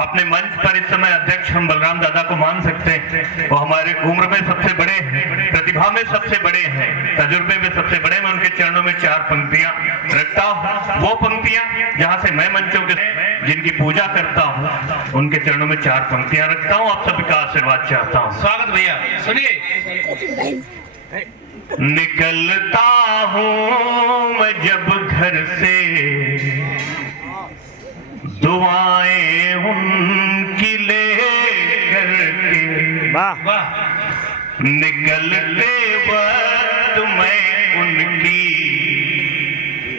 अपने मंच पर इस समय अध्यक्ष हम बलराम दादा को मान सकते हैं। वो हमारे उम्र में सबसे बड़े हैं, प्रतिभा में सबसे बड़े हैं, तजुर्बे में सबसे बड़े। मैं उनके चरणों में 4 पंक्तियां रखता हूं, वो पंक्तियां जहां से मैं मंचों के जिनकी पूजा करता हूं उनके चरणों में 4 पंक्तियां रखता हूं। आप सभी का आशीर्वाद चाहता हूं। स्वागत भैया, सुनिए। निकलता हूं मैं जब घर से, दुआएं उनकी ले करके, वाह वाह। निकलते वक्त मैं उनकी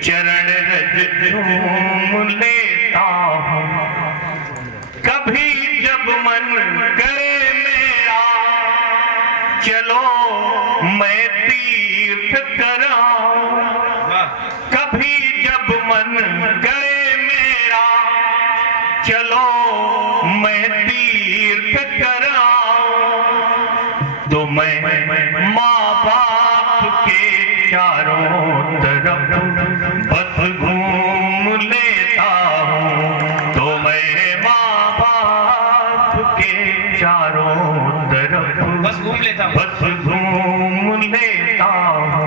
चरण रज झूम लेता हूं। कभी जब मन करे मेरा, चलो मैं तीर्थ कराऊं। कभी जब मन करे मेरा, चलो मैं तीर्थ कराऊं। तो मैं माँ बाप के चारों तरफ बस घूम लेता हूँ। तो मैं माँ बाप के चारों तरफ बस घूम लेता हूँ, बस घूम लेता हूँ।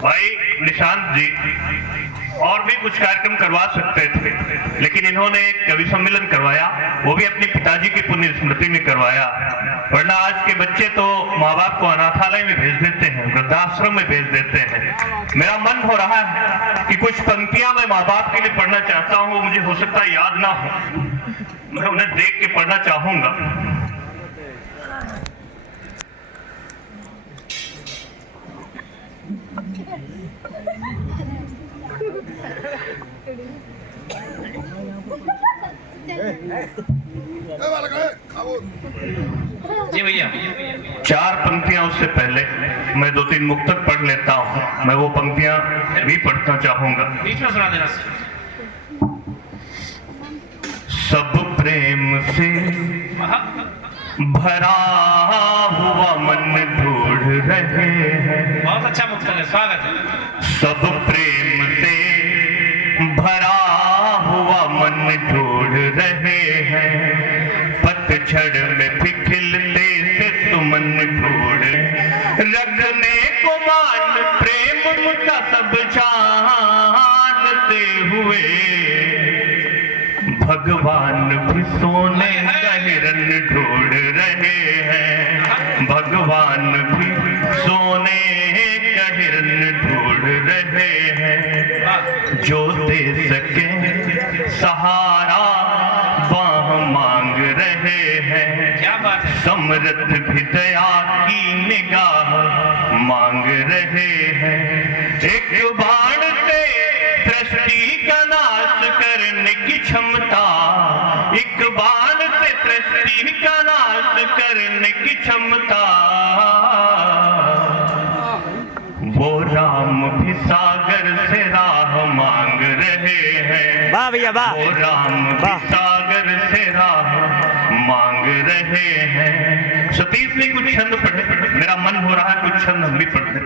भाई निशांत जी और भी कुछ कार्यक्रम करवा सकते थे, लेकिन इन्होंने एक कवि सम्मेलन करवाया, वो भी अपने पिताजी की पुण्य स्मृति में करवाया। वरना आज के बच्चे तो माँ बाप को अनाथालय में भेज देते हैं, वृद्धाश्रम में भेज देते हैं। मेरा मन हो रहा है कि कुछ पंक्तियां मैं माँ बाप के लिए पढ़ना चाहता हूँ। मुझे हो सकता है याद ना हो, मैं उन्हें देख के पढ़ना चाहूंगा। जी भैया। 4 पंक्तियां उससे पहले मैं 2-3 मुक्तक पढ़ लेता हूं। मैं वो पंक्तियां भी पढ़ना चाहूंगा। बीच में सुना देना। सब प्रेम से भरा हुआ मन ढूंढ रहे हैं। बहुत अच्छा मुक्तक है, स्वागत है। सब प्रेम से भरा हुआ मन ढूंढ रहे हैं। पतझड़ में भी खिलते से सुमन ढूंढ रखने को मान प्रेम का सब जानते हुए। भगवान भी सोने का हिरन ढूंढ रहे हैं। भगवान भी सोने का हिरन ढूंढ रहे हैं। जो दे सके सहारा बाह मांग रहे हैं। क्या बात है। समृद्ध भी दया की निगाह मांग रहे हैं। एक बाण से सृष्टि का नाश करने की क्षमता, एक बाण से सृष्टि का नाश करने की क्षमता। वो राम भी सागर से राह मांग रहे हैं। वाह भैया वाह। वो राम भी सागर से राह मांग रहे हैं। सतीश ने कुछ छंद पढ़े, मेरा मन हो रहा है कुछ छंद हम भी पढ़ते।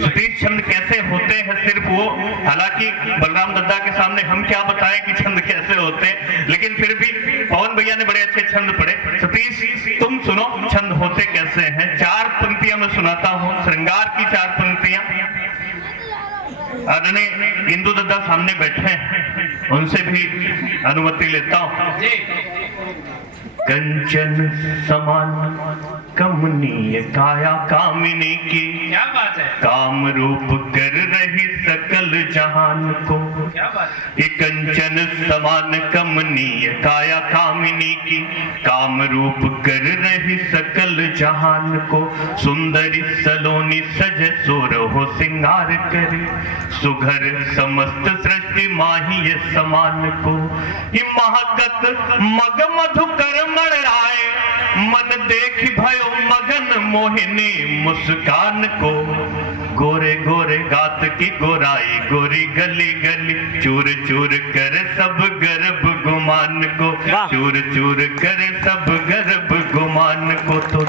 सतीश छंद कैसे होते हैं सिर्फ वो, हालांकि बलराम दद्दा के सामने हम क्या बताएं कि छंद कैसे होते हैं, लेकिन फिर भी पवन भैया ने बड़े अच्छे छंद पढ़े। सतीश तुम सुनो छंद होते कैसे हैं। 4 पंक्तियां मैं सुनाता हूं, श्रृंगार की 4 पंक्तियां। आदरणीय इंदु दद्दा सामने बैठे हैं, उनसे भी अनुमति लेता हूं। कंचन समान कमनीय काया कामिनी की, क्या बात है। काम रूप कर रही सकल जहान को। क्या बात है। कि कंचन समान कमनीय काया कामिनी की, काम रूप कर रही सकल जहान को। सुंदरी सलोनी सज सोर हो सिंगार करे, सुघर समस्त सृष्टि माही समान को। कि महकत मग मधुकर मड़राए, मन देख भयो मगन मोहिनी मुस्कान को। गोरे गोरे गात की गोराई गोरी गली गली, चूर चूर कर सब गर्भ गुमान को। चूर चूर कर सब गर्भ गुमान को। तो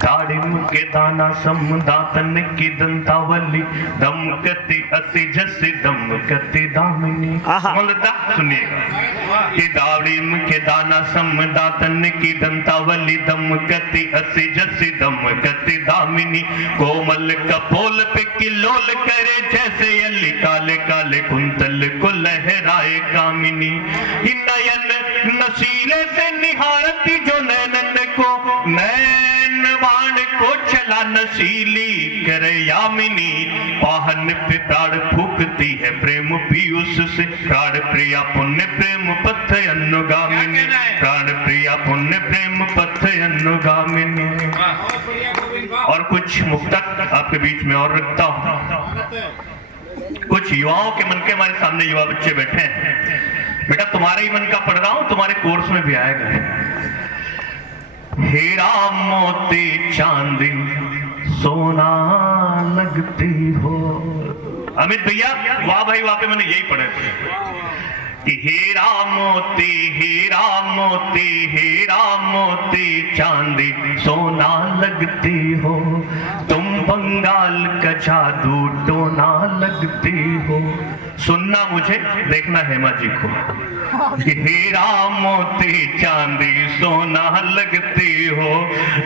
दाड़िम के दाना सम दातन की दंतावली दमकती अति जैसे दमकती दामिनी। सुनिएगा कि दाड़िम के दाना सम दातन की दंतावली दमकती अति जैसे दमकती दामिनी। कोमल कपोल पे किलोल करे जैसे अली काले काले कुंतल को लहराए कामिनी। नयन नशीले से निहारती जो नैनन को नैन बाण को चला नशीली करे यामिनी। पाहन पे प्राण फूकती है प्रेम पीयूष से प्राण प्रिया पुण्य प्रेम पथ अनुगामिनी। प्राण प्रिया पुण्य प्रेम पथ अनुगामिनी। और कुछ मुक्तक आपके बीच में और रखता हूं। कुछ युवाओं के मन के हमारे सामने युवा बच्चे बैठे हैं। बेटा तुम्हारे ही मन का पढ़ रहा हूं, तुम्हारे कोर्स में भी आएगा। हीरा मोती चांदी सोना लगती हो। अमित भैया वाह भाई वाह पे मैंने यही पढ़े थे कि हीरा मोती हीरा मोती हीरा मोती चांदी सोना लगती हो। तुम बंगाल का जादू टोना लगती हो। सुनना मुझे देखना हेमा जी को। हीरा मोती चांदी सोना लगती हो।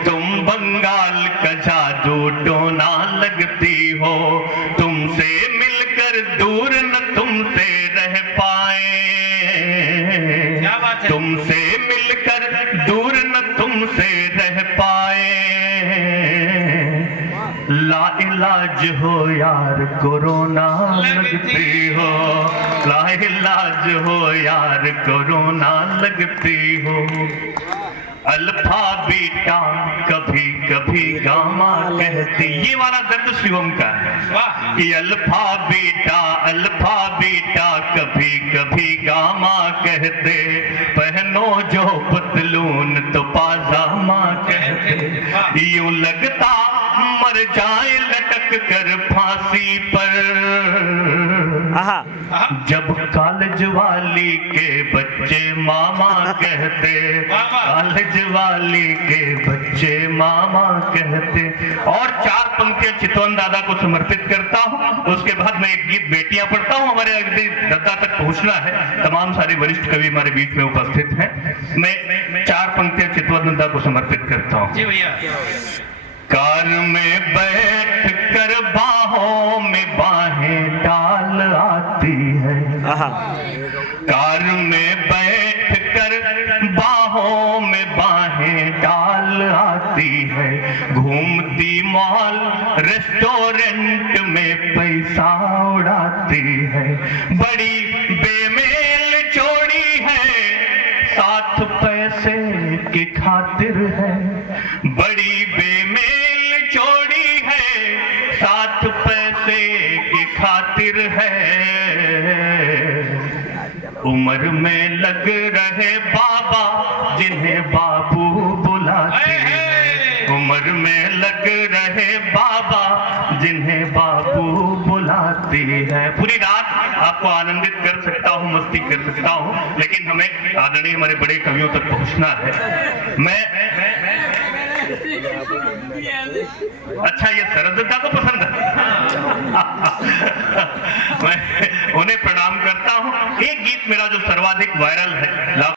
तुम बंगाल का जादू टोना लगती हो। तुमसे मिलकर दूर न तुमसे रह पाए। तुमसे मिलकर दूर न तुमसे रह पाए। लाइलाज हो यार कोरोना लगती हो। लाइलाज हो यार कोरोना लगती हो। अल्फा बीटा कभी कभी गामा कहती। ये वाला दर्द शिवम का है कि अल्फा बीटा कभी कभी गामा कहते। पहनो जो पतलून तो पाजामा कहते। यूं लगता मर जाए लटक कर फांसी पर। जब कॉलेज वाली के बच्चे मामा कहते। कॉलेज वाली के बच्चे मामा कहते। और 4 पंक्तियां चितवन दादा को समर्पित करता हूं। उसके बाद मैं एक गीत बेटियां पढ़ता हूं। हमारे अगले दादा तक पहुंचना है। तमाम सारे वरिष्ठ कवि हमारे बीच में उपस्थित हैं। मैं 4 पंक्तियां चितवन दादा को समर्पित करता हूं। जी भैया। कार में बैठ कर बाहों में बाहें डाल आती है। कार में बैठ कर बाहों में बाहें डाल आती है। घूमती मॉल रेस्टोरेंट में पैसा उड़ाती है। बड़ी बेमेल जोड़ी है 7 पैसे की खातिर है। बड़ी बेमेल जोड़ी है 7 पैसे की खातिर है। उम्र में लग रहे बाबा जिन्हें बाबू बुलाते हैं। उम्र में लग रहे बाबा जिन्हें बाबू बुलाती है। पूरी रात आपको आनंदित कर सकता हूँ, मस्ती कर सकता हूँ, लेकिन हमें आदरणीय हमारे बड़े कवियों तक पहुंचना है। मैं अच्छा ये शरद को पसंद है। मैं उन्हें प्रणाम करता हूँ। एक गीत मेरा जो सर्वाधिक वायरल है